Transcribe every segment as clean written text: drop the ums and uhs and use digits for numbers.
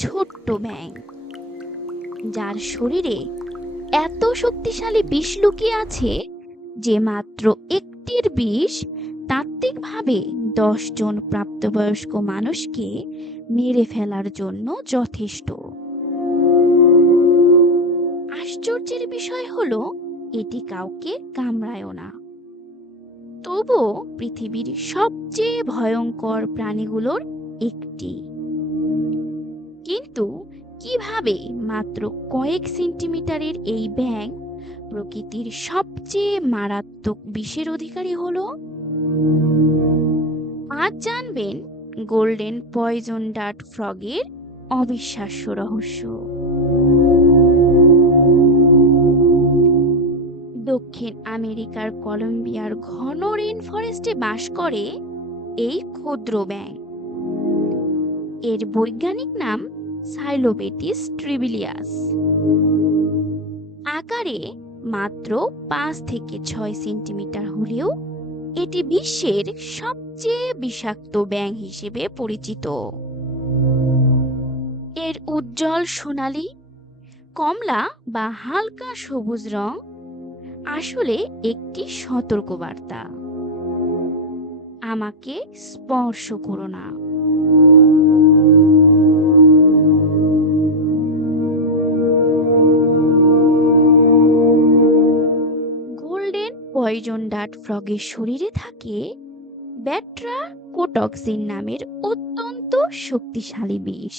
ছোট্ট ব্যাঙ, যার শরীরে এত শক্তিশালী বিষ লুকিয়ে আছে যে মাত্র একটির বিষ তাত্ত্বিকভাবে 10 জন প্রাপ্তবয়স্ক মানুষকে মেরে ফেলার জন্য যথেষ্ট। আশ্চর্যের বিষয় হলো এটি কাউকে কামড়ায়ও না। তবুও পৃথিবীর সবচেয়ে ভয়ঙ্কর প্রাণীগুলোর একটি। কিন্তু কিভাবে মাত্র কয়েক সেন্টিমিটারের এই ব্যাঙ প্রকৃতির সবচেয়ে মারাত্মক বিষের অধিকারী হলো? আজ জানবেন গোল্ডেন পয়জন ডার্ট ফ্রগের অবিশ্বাস্য রহস্য। দক্ষিণ আমেরিকার কলম্বিয়ার ঘন রেন ফরেস্টে বাস করে এই ক্ষুদ্র ব্যাঙ। এর বৈজ্ঞানিক নাম সাইলোপেটিস ট্রিবিলিয়াস। আকারে মাত্র 5 থেকে 6 সেন্টিমিটার হলেও এটি বিশ্বের সবচেয়ে বিষাক্ত ব্যাঙ হিসেবে পরিচিত। এর উজ্জ্বল সোনালী, কমলা বা হালকা সবুজ রং আসলে একটি সতর্কবার্তা। আমাকে স্পর্শ করো না। গোল্ডেন পয়জন ডার্ট ফ্রগের শরীরে থাকে ব্যাট্রাকোটক্সিন নামের অত্যন্ত শক্তিশালী বিষ।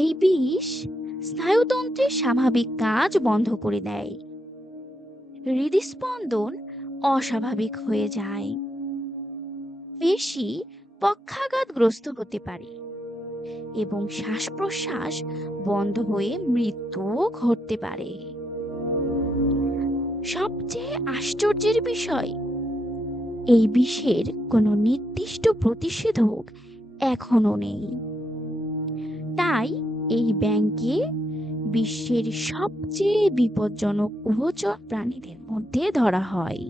এই বিষ স্নায়ুতন্ত্রের স্বাভাবিক কাজ বন্ধ করে দেয়, হৃদস্পন্দন অস্বাভাবিক হয়ে যায়, পেশি পক্ষাঘাতগ্রস্ত হতে পারে এবং শ্বাস প্রশ্বাস বন্ধ হয়ে মৃত্যু ঘটতে পারে। সবচেয়ে আশ্চর্যের বিষয়, এই বিষের কোনো নির্দিষ্ট প্রতিষেধক এখনো নেই। তাই এই ব্যাঙকে বিশ্বের সবচেয়ে বিপজ্জনক উভচর প্রাণীদের মধ্যে ধরা হয়।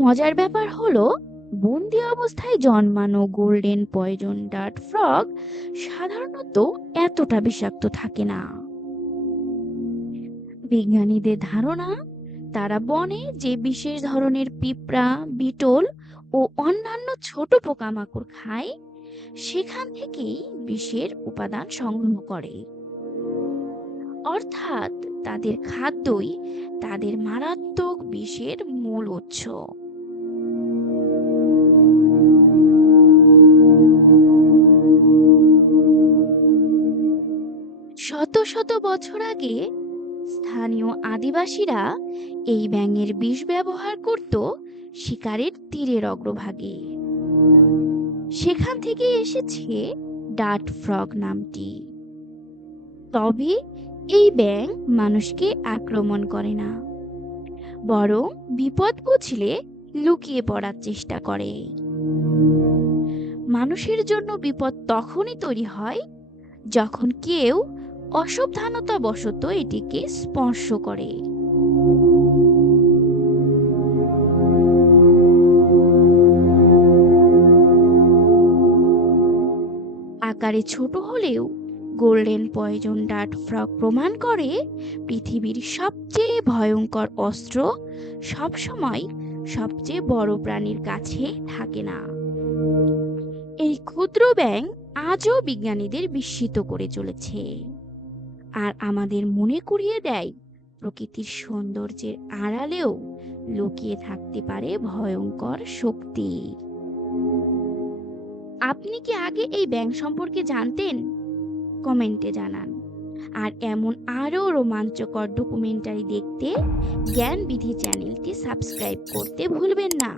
মজার ব্যাপার হলো, বন্দি অবস্থায় জন্মানো গোল্ডেন পয়জন ডার্ট ফ্রগ সাধারণত এতটা বিষাক্ত থাকে না। বিজ্ঞানীদের ধারণা, তারা বনে যে বিশেষ ধরনের পিঁপড়া, বিটল ও অন্যান্য ছোট পোকামাকড় খায়, সেখান থেকেই বিষের উপাদান সংগ্রহ করে। অর্থাৎ তাদের খাদ্যই তাদের মারাত্মক বিষের মূল উৎস। শত শত বছর আগে স্থানীয় আদিবাসীরা এই ব্যাঙের বিষ ব্যবহার করত শিকারের তীরের অগ্রভাগে। সেখান থেকে এসেছে ডার্ট ফ্রগ নামটি। তবে এই ব্যাঙ মানুষকে আক্রমণ করে না, বরং বিপদ বুঝলে লুকিয়ে পড়ার চেষ্টা করে। মানুষের জন্য বিপদ তখনই তৈরি হয় যখন কেউ অসাবধানতাবশত এটিকে স্পর্শ করে। আকারে ছোট হলেও গোল্ডেন পয়জন ডার্ট ফ্রগ প্রমাণ করে পৃথিবীর সবচেয়ে ভয়ঙ্কর অস্ত্র সবসময় সবচেয়ে বড় প্রাণীর কাছে থাকে না। এই ক্ষুদ্র ব্যাঙ আজও বিজ্ঞানীদের বিস্মিত করে চলেছে, আর আমাদের মনে করিয়ে দেয় প্রকৃতির সৌন্দর্যের আড়ালেও লুকিয়ে থাকতে পারে ভয়ঙ্কর শক্তি। আপনি কি আগে এই ব্যাঙ সম্পর্কে জানতেন? কমেন্টে জানান। আর এমন আরও রোমাঞ্চকর ডকুমেন্টারি দেখতে জ্ঞানবিধি চ্যানেলটি সাবস্ক্রাইব করতে ভুলবেন না।